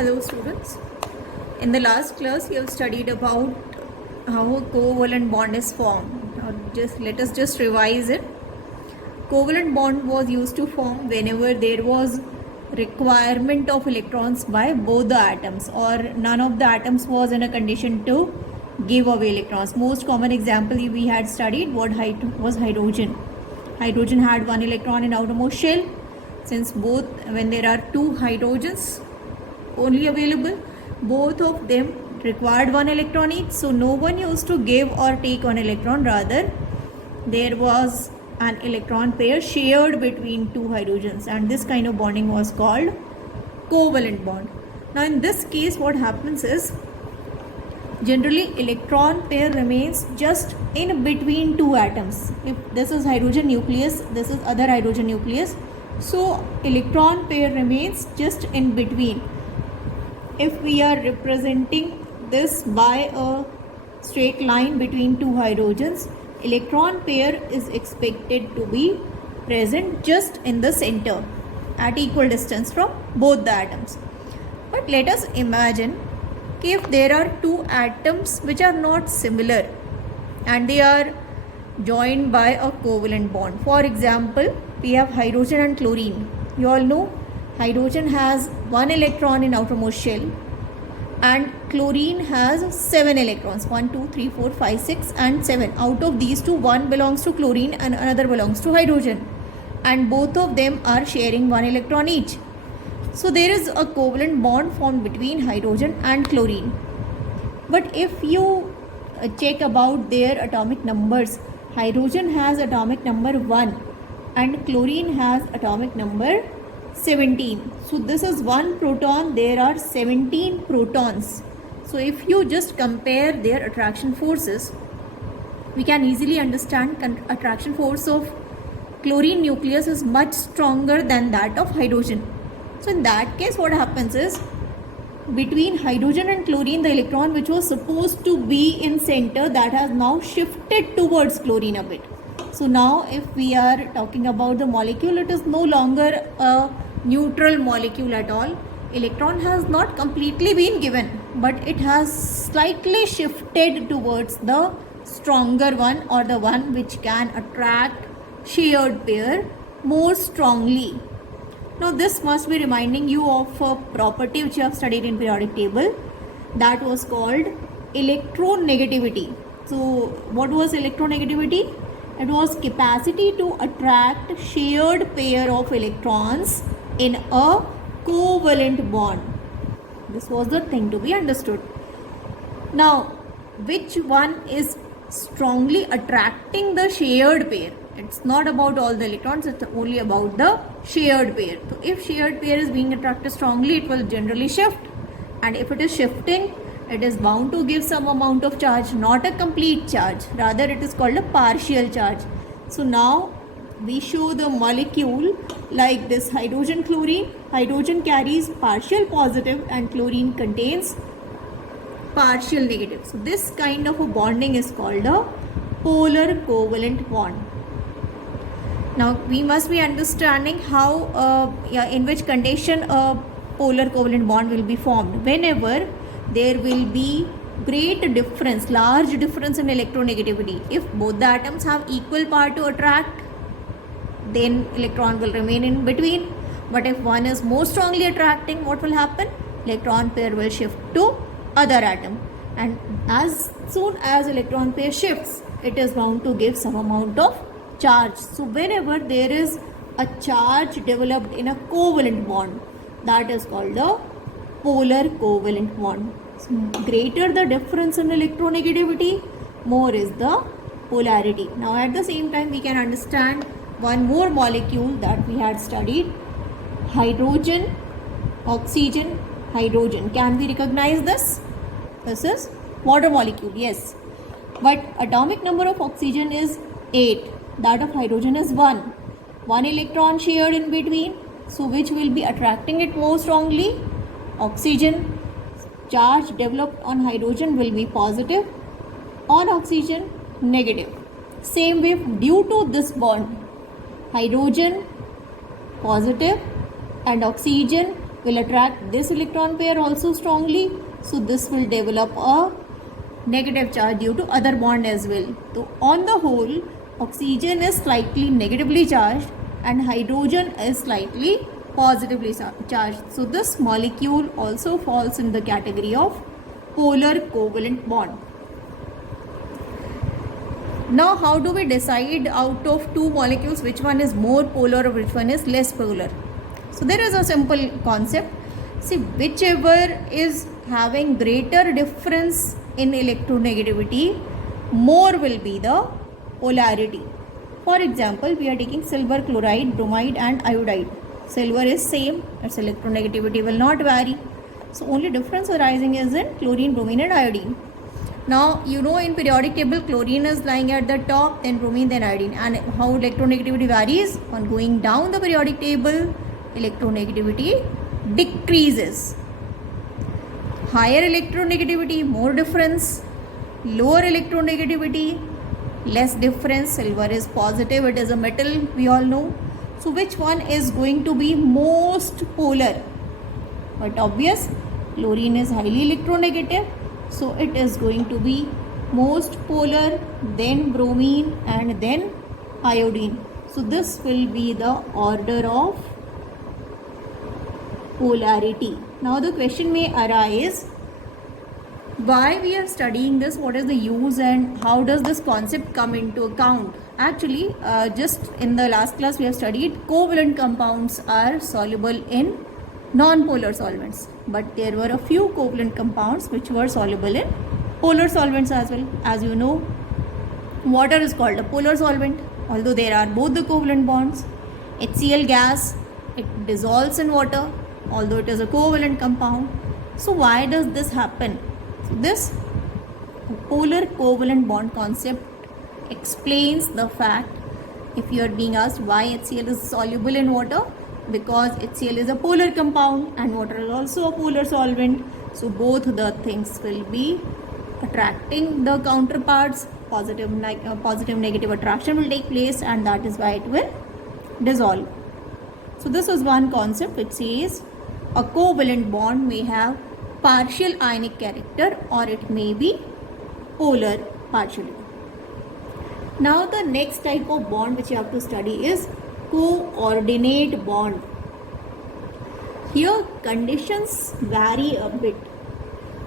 Hello students. In the last class you have studied about how a covalent bond is formed. Now let us just revise it. Covalent bond was used to form whenever there was requirement of electrons by both the atoms or none of the atoms was in a condition to give away electrons. Most common example we had studied was hydrogen. Hydrogen had one electron in outermost shell. Since when there are two hydrogens only available, both of them required one electron each, so no one used to give or take one electron, rather there was an electron pair shared between two hydrogens, and this kind of bonding was called covalent bond. Now in this case what happens is, generally electron pair remains just in between two atoms. If this is hydrogen nucleus, this is other hydrogen nucleus, so electron pair remains just in between. If we are representing this by a straight line between two hydrogens, electron pair is expected to be present just in the center at equal distance from both the atoms. But let us imagine if there are two atoms which are not similar and they are joined by a covalent bond. For example, we have hydrogen and chlorine. You all know hydrogen has one electron in outermost shell and chlorine has 7 electrons, 1 2 3 4 5 6 and 7. Out of these two, one belongs to chlorine and another belongs to hydrogen, and both of them are sharing one electron each. So there is a covalent bond formed between hydrogen and chlorine. But if you check about their atomic numbers, hydrogen has atomic number 1 and chlorine has atomic number 17. So this is one proton, there are 17 protons. So if you just compare their attraction forces, we can easily understand attraction force of chlorine nucleus is much stronger than that of hydrogen. So in that case what happens is, between hydrogen and chlorine, the electron which was supposed to be in center, that has now shifted towards chlorine a bit. So now if we are talking about the molecule, it is no longer a neutral molecule at all. Electron has not completely been given, but it has slightly shifted towards the stronger one, or the one which can attract shared pair more strongly. Now this must be reminding you of a property which you have studied in periodic table, that was called electronegativity. So what was electronegativity? It was capacity to attract shared pair of electrons in a covalent bond. This was the thing to be understood. Now, which one is strongly attracting the shared pair? It's not about all the electrons, it's only about the shared pair. So if shared pair is being attracted strongly, it will generally shift, and if it is shifting, it is bound to give some amount of charge, not a complete charge, rather it is called a partial charge. So now we show the molecule like this: hydrogen chlorine. Hydrogen carries partial positive and chlorine contains partial negative. So this kind of a bonding is called a polar covalent bond. Now we must be understanding how in which condition a polar covalent bond will be formed. Whenever there will be great difference, large difference in electronegativity. If both the atoms have equal power to attract, then electron will remain in between. But if one is more strongly attracting, what will happen? Electron pair will shift to other atom, and as soon as electron pair shifts, it is bound to give some amount of charge. So whenever there is a charge developed in a covalent bond, that is called a polar covalent bond. So greater the difference in electronegativity, more is the polarity. Now at the same time we can understand one more molecule that we had studied: hydrogen, oxygen, hydrogen. Can we recognize this? This is water molecule, yes. But atomic number of oxygen is 8. That of hydrogen is 1. One electron shared in between. So which will be attracting it more strongly? Oxygen. Charge developed on hydrogen will be positive, on oxygen negative. Same way, due to this bond, hydrogen positive and oxygen will attract this electron pair also strongly. So this will develop a negative charge due to other bond as well. So on the whole, oxygen is slightly negatively charged and hydrogen is slightly positively charged. So this molecule also falls in the category of polar covalent bond. Now how do we decide out of two molecules which one is more polar or which one is less polar? So there is a simple concept. See, whichever is having greater difference in electronegativity, more will be the polarity. For example, we are taking silver chloride, bromide and iodide. Silver is same, its electronegativity will not vary. So only difference arising is in chlorine, bromine and iodine. Now you know in periodic table chlorine is lying at the top, then bromine, then iodine. And how electronegativity varies? On going down the periodic table, electronegativity decreases. Higher electronegativity, more difference. Lower electronegativity, less difference. Silver is positive, it is a metal, we all know. So which one is going to be most polar? But obvious, chlorine is highly electronegative, so it is going to be most polar, then bromine and then iodine. So this will be the order of polarity. Now the question may arise, why we are studying this, what is the use and how does this concept come into account? Actually, just in the last class we have studied covalent compounds are soluble in non-polar solvents, but there were a few covalent compounds which were soluble in polar solvents as well. As you know, water is called a polar solvent, although there are both the covalent bonds. HCl gas, it dissolves in water, although it is a covalent compound. So why does this happen? So this polar covalent bond concept explains the fact, if you are being asked why HCl is soluble in water, because HCl is a polar compound and water is also a polar solvent. So both the things will be attracting the counterparts, positive negative attraction will take place, and that is why it will dissolve. So this is one concept which says a covalent bond may have partial ionic character or it may be polar partially. Now the next type of bond which you have to study is coordinate bond. Here conditions vary a bit.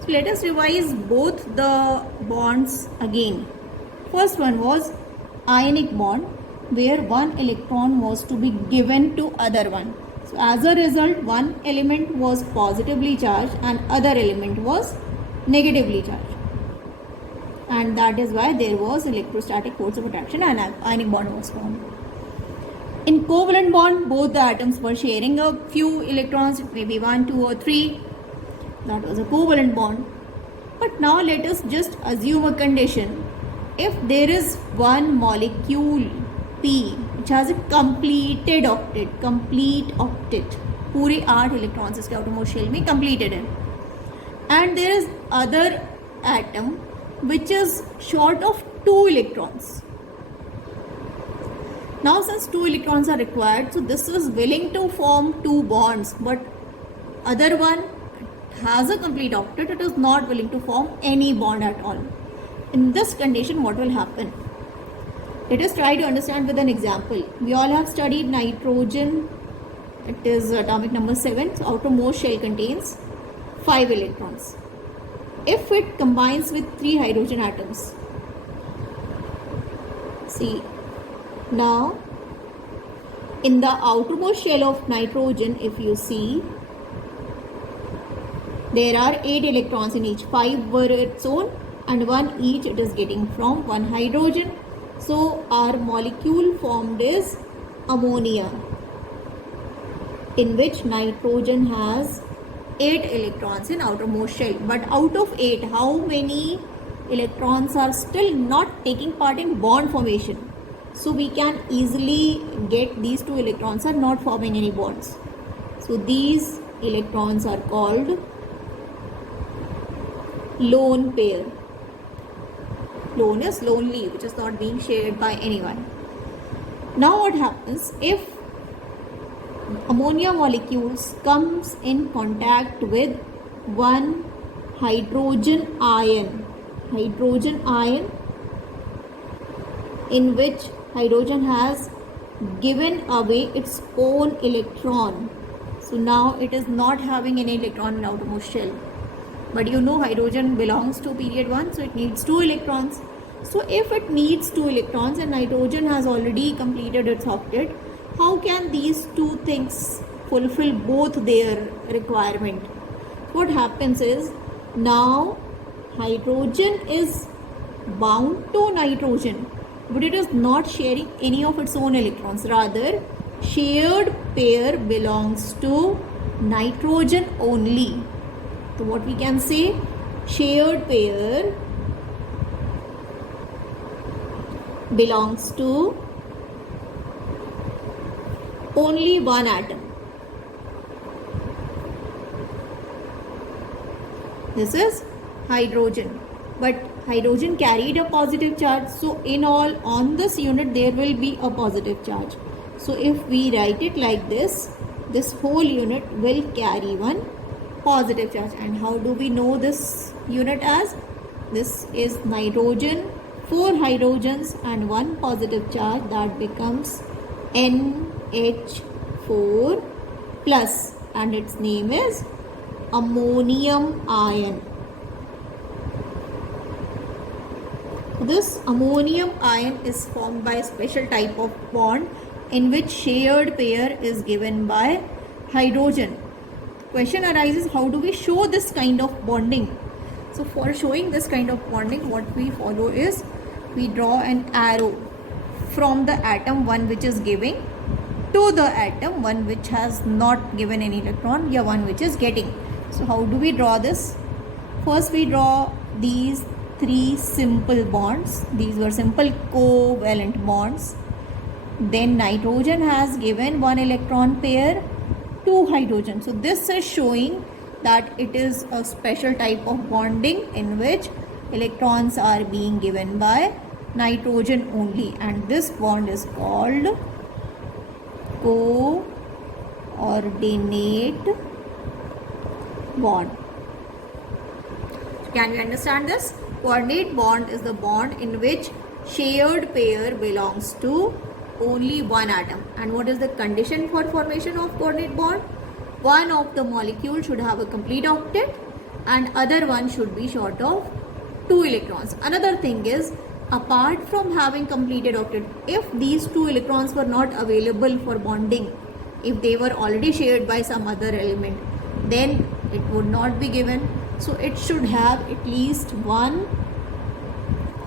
So let us revise both the bonds again. First one was ionic bond, where one electron was to be given to other one. So as a result, one element was positively charged and other element was negatively charged. And that is why there was electrostatic force of attraction and ionic bond was formed. In covalent bond, both the atoms were sharing a few electrons, maybe 1, 2 or 3. That was a covalent bond. But now let us just assume a condition. If there is one molecule P which has a completed octet, पूरे 8 electrons इसके outermost shell में completed है, and there is other atom which is short of 2 electrons. Now since 2 electrons are required, so this is willing to form 2 bonds, but other one has a complete octet, it is not willing to form any bond at all. In this condition, what will happen? Let us try to understand with an example. We all have studied nitrogen, it is atomic number 7, so outermost shell contains 5 electrons. If it combines with 3 hydrogen atoms, see, now in the outermost shell of nitrogen, if you see, there are 8 electrons in each, 5 were its own and 1 each it is getting from 1 hydrogen. So our molecule formed is ammonia, in which nitrogen has 8 electrons in outermost shell. But out of 8, how many electrons are still not taking part in bond formation? So we can easily get these 2 electrons are not forming any bonds. So these electrons are called lone pair. Lone is lonely, which is not being shared by anyone. Now what happens if ammonia molecules comes in contact with one hydrogen ion in which hydrogen has given away its own electron. So now it is not having any electron in outermost shell. But you know hydrogen belongs to period 1, so it needs 2 electrons. So if it needs 2 electrons and nitrogen has already completed its octet, how can these two things fulfill both their requirement? What happens is, now hydrogen is bound to nitrogen, but it is not sharing any of its own electrons. Rather, shared pair belongs to nitrogen only. So what we can say, shared pair belongs to only one atom. This is hydrogen, but hydrogen carried a positive charge, so in all on this unit there will be a positive charge. So if we write it like this whole unit will carry one positive charge. And how do we know this unit as? This is nitrogen, 4 hydrogens and 1 positive charge, that becomes NH4 plus, and its name is ammonium ion. This ammonium ion is formed by a special type of bond in which shared pair is given by hydrogen. Question arises, how do we show this kind of bonding? So for showing this kind of bonding, what we follow is, we draw an arrow from the atom 1 which is giving to the atom 1 which has not given any electron, या 1 which is getting. So how do we draw this? First we draw these 3 simple bonds. These were simple covalent bonds. Then nitrogen has given 1 electron pair to hydrogen. So this is showing that it is a special type of bonding in which electrons are being given by nitrogen only, and this bond is called coordinate bond. Can we understand this? Coordinate bond is the bond in which shared pair belongs to only one atom. And what is the condition for formation of coordinate bond? One of the molecule should have a complete octet and other one should be short of 2 electrons. Another thing is, apart from having completed octet, if these 2 electrons were not available for bonding, if they were already shared by some other element, then it would not be given. So it should have at least one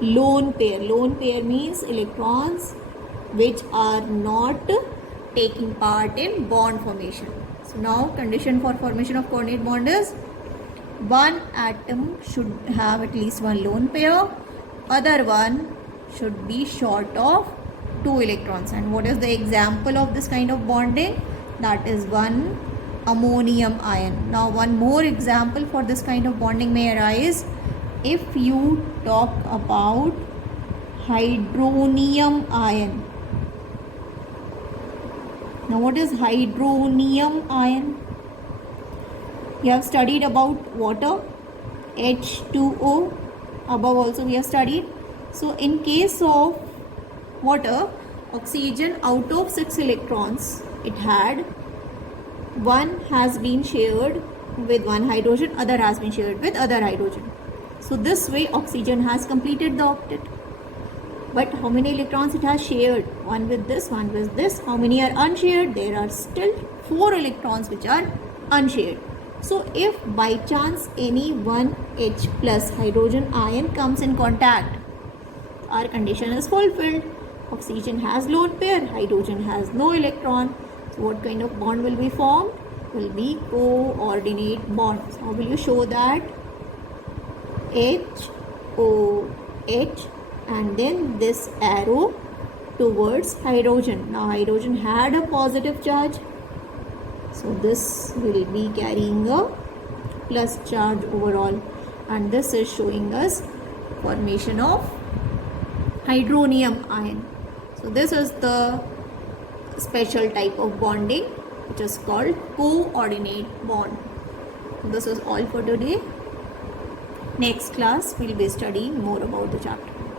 lone pair. Lone pair means electrons which are not taking part in bond formation. So now condition for formation of coordinate bond is, one atom should have at least one lone pair, other one should be short of 2 electrons. And what is the example of this kind of bonding? That is one ammonium ion. Now one more example for this kind of bonding may arise if you talk about hydronium ion. Now what is hydronium ion? You have studied about water, H2O, above also we have studied. So in case of water, oxygen, out of 6 electrons it had, 1 has been shared with 1 hydrogen, other has been shared with other hydrogen. So this way oxygen has completed the octet. But how many electrons it has shared? 1 with this, 1 with this. How many are unshared? There are still 4 electrons which are unshared. So if by chance any 1H plus hydrogen ion comes in contact, our condition is fulfilled. Oxygen has lone pair, hydrogen has no electron. So what kind of bond will be formed? Will be coordinate bond. So how will you show that? HOH and then this arrow towards hydrogen. Now hydrogen had a positive charge, so this will be carrying a plus charge overall, and this is showing us formation of hydronium ion. So this is the special type of bonding which is called coordinate bond. This is all for today. Next class we'll be studying more about the chapter.